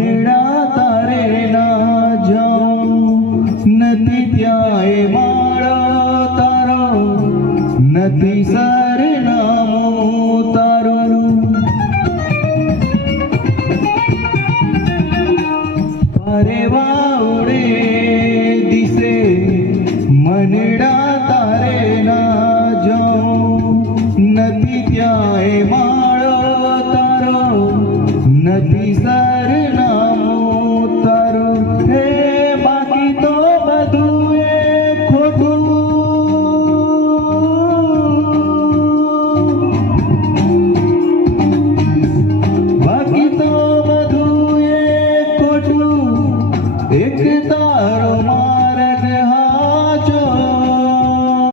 મનડા તારે ના જાઉં નથી ત્યાંય માળો તારો નથી સરનામું તારું અરે વાવડે દિશે મનડા તારે ના જાઉં નથી ત્યાંય માળો તારો નથી સરનામું તારું હે બાકી તો બધું એ ખોટું બાકી તો બધું એ ખોટું એક તારો